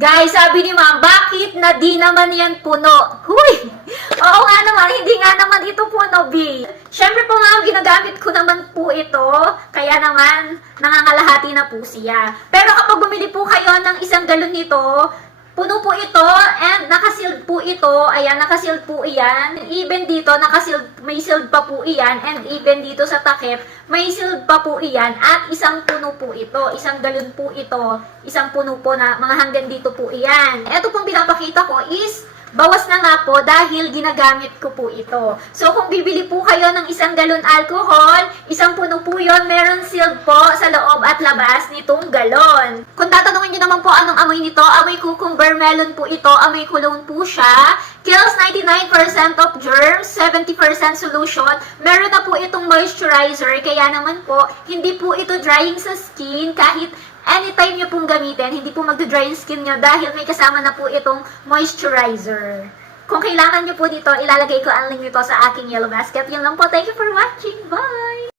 Guys, sabi ni ma'am, bakit na di naman yan puno? Huy! Oo nga naman, hindi nga naman ito puno, B. Siyempre po ma'am, ginagamit ko naman po ito, kaya naman nangangalahati na po siya. Pero kapag bumili po kayo ng isang galon nito, puno po ito and nakasealed po ito. Ayan, nakasealed po iyan. Even dito, may sealed pa po iyan. And even dito sa takip, may sealed pa po iyan. At isang puno po ito. Isang galon po ito. Isang puno po na mga hanggang dito po iyan. Ito pong pinapakita ko is bawas na nga po dahil ginagamit ko po ito. So, kung bibili po kayo ng isang galon alcohol, isang puno po yun, meron sealed po sa loob at labas nitong galon. Kung tatanungin nyo naman po anong amoy nito, amoy cucumber melon po ito, amoy cologne po siya, kills 99% of germs, 70% solution, meron na po itong moisturizer, kaya naman po, hindi po ito drying sa skin kahit anytime nyo pong gamitin, hindi po magda-dry yung skin nyo dahil may kasama na po itong moisturizer. Kung kailangan nyo po dito, ilalagay ko ang link nito sa aking yellow basket. Yun lang po. Thank you for watching. Bye!